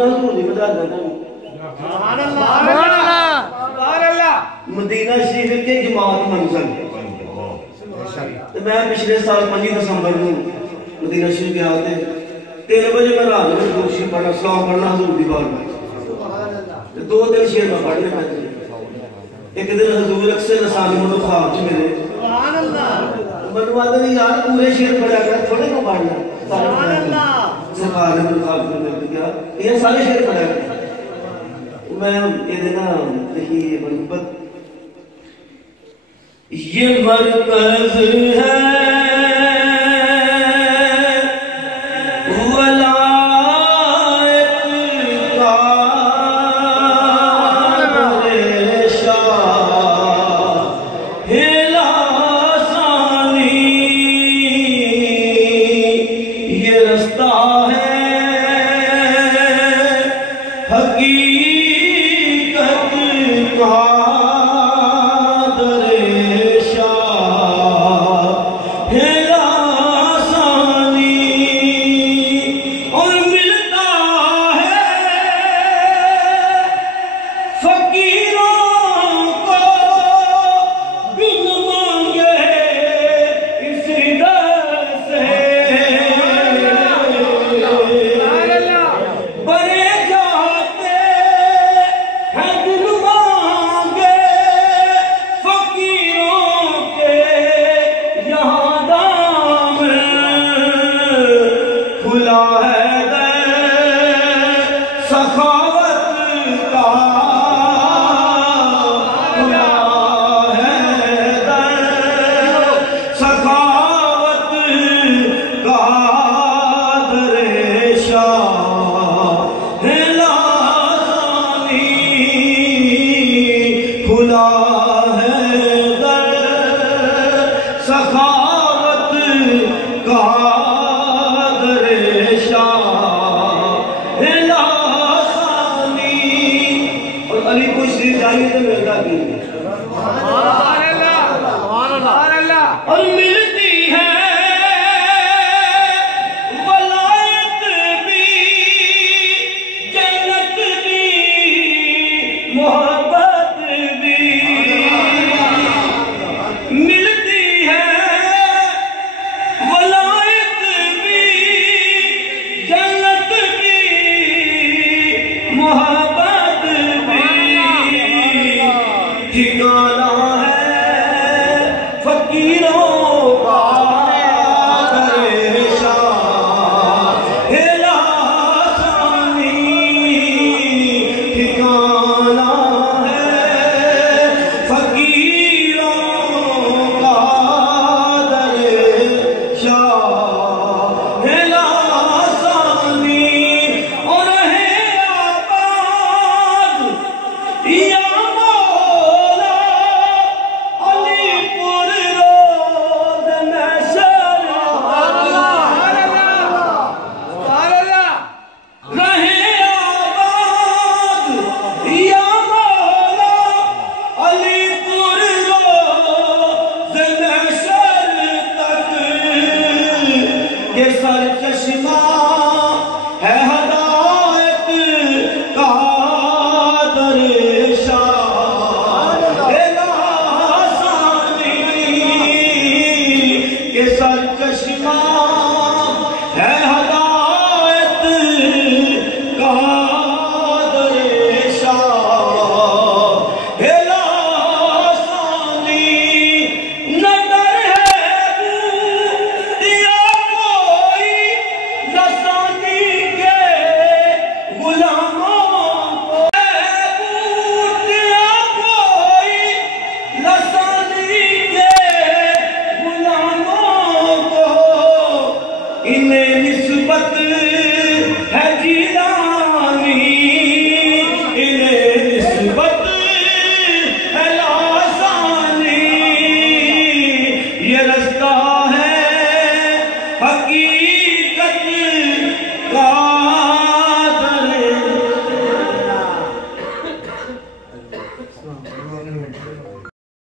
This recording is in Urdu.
نہ حضور دی بتا دیتا ہوں مدینہ شریف کے جماعت منزل میں پچھلے سال 5 دسمبر میں مدینہ شریف گیا تھے 3 بجے میں رات میں دوشی پڑھنا سلام پڑھنا حضور دی بار میں 2-3 شیر میں پڑھنے میں ایک دن حضور اکثر رسالی منو خواب چ ملے منو آدھا نہیں یار پورے شیر پڑھا کر تھوڑے کو پڑھنا سرکار نے منو خواب میں کیا یہ سارے شیر پڑھا کر میں یہ دینا دیکھیے محبت یہ مرکز ہے سر چشمہ